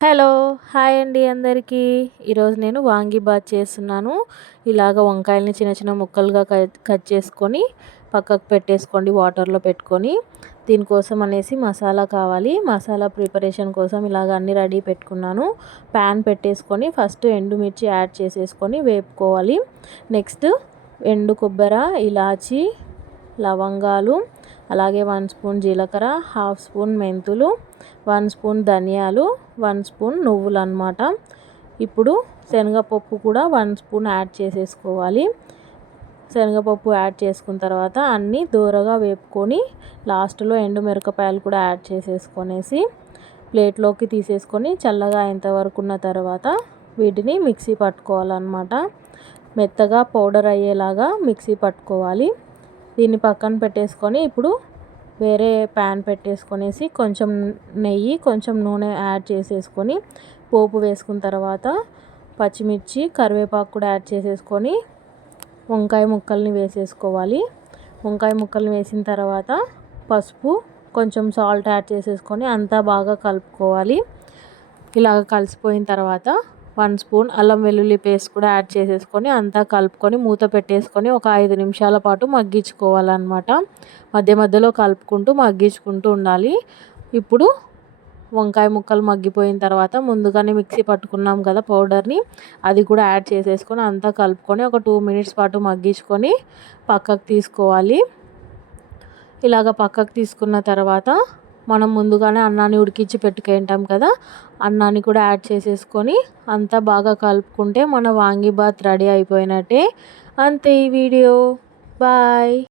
Hello hi అండి అందరికీ. ఈరోజు నేను వాంగిబాత్ చేస్తున్నాను. ఇలాగ వంకాయలని చిన్న చిన్న ముక్కలుగా కట్ చేసుకొని పక్కకు పెట్టేసుకోండి వాటర్లో పెట్టుకొని. దీనికోసం అనేసి మసాలా కావాలి. మసాలా ప్రిపరేషన్ కోసం ఇలాగ అన్ని రెడీ పెట్టుకున్నాను. ప్యాన్ పెట్టేసుకొని ఫస్ట్ ఎండుమిర్చి యాడ్ చేసేసుకొని వేపుకోవాలి. నెక్స్ట్ ఎండు కొబ్బరి ఇలాచి లవంగాలు అలాగే వన్ స్పూన్ జీలకర్ర హాఫ్ స్పూన్ మెంతులు వన్ స్పూన్ ధనియాలు వన్ స్పూన్ నువ్వులు అనమాట ఇప్పుడు శనగపప్పు కూడా వన్ స్పూన్ యాడ్ చేసేసుకోవాలి. శనగపప్పు యాడ్ చేసుకున్న తర్వాత అన్నీ దూరగా వేపుకొని లాస్ట్లో ఎండుమిరపకాయలు కూడా యాడ్ చేసేసుకొనేసి ప్లేట్లోకి తీసేసుకొని చల్లగా అయినంతవరకు ఉన్న తర్వాత వీటిని మిక్సీ పట్టుకోవాలన్నమాట. మెత్తగా పౌడర్ అయ్యేలాగా మిక్సీ పట్టుకోవాలి. దీన్ని పక్కన పెట్టేసుకొని ఇప్పుడు వేరే ప్యాన్ పెట్టేసుకొనేసి కొంచెం నెయ్యి కొంచెం నూనె యాడ్ చేసేసుకొని పోపు వేసుకున్న తర్వాత పచ్చిమిర్చి కరివేపాకు కూడా యాడ్ చేసేసుకొని వంకాయ ముక్కల్ని వేసేసుకోవాలి. వంకాయ ముక్కల్ని వేసిన తర్వాత పసుపు కొంచెం సాల్ట్ యాడ్ చేసేసుకొని అంతా బాగా కలుపుకోవాలి. ఇలాగ కలిసిపోయిన తర్వాత వన్ స్పూన్ అల్లం వెల్లుల్లి పేస్ట్ కూడా యాడ్ చేసేసుకొని అంతా కలుపుకొని మూత పెట్టేసుకొని ఒక ఐదు నిమిషాల పాటు మగ్గించుకోవాలన్నమాట. మధ్య మధ్యలో కలుపుకుంటూ మగ్గించుకుంటూ ఉండాలి. ఇప్పుడు వంకాయ ముక్కలు మగ్గిపోయిన తర్వాత ముందుగానే మిక్సీ పట్టుకున్నాం కదా పౌడర్ని అది కూడా యాడ్ చేసేసుకొని అంతా కలుపుకొని ఒక టూ మినిట్స్ పాటు మగ్గించుకొని పక్కకు తీసుకోవాలి. ఇలాగ పక్కకు తీసుకున్న తర్వాత మనం ముందుగానే అన్నాన్ని ఉడికించి పెట్టుకుంటాం కదా అన్నాన్ని కూడా యాడ్ చేసేసుకొని అంతా బాగా కలుపుకుంటే మన వాంగిబాత్ రెడీ అయిపోయినట్టే. అంతే ఈ వీడియో. బాయ్.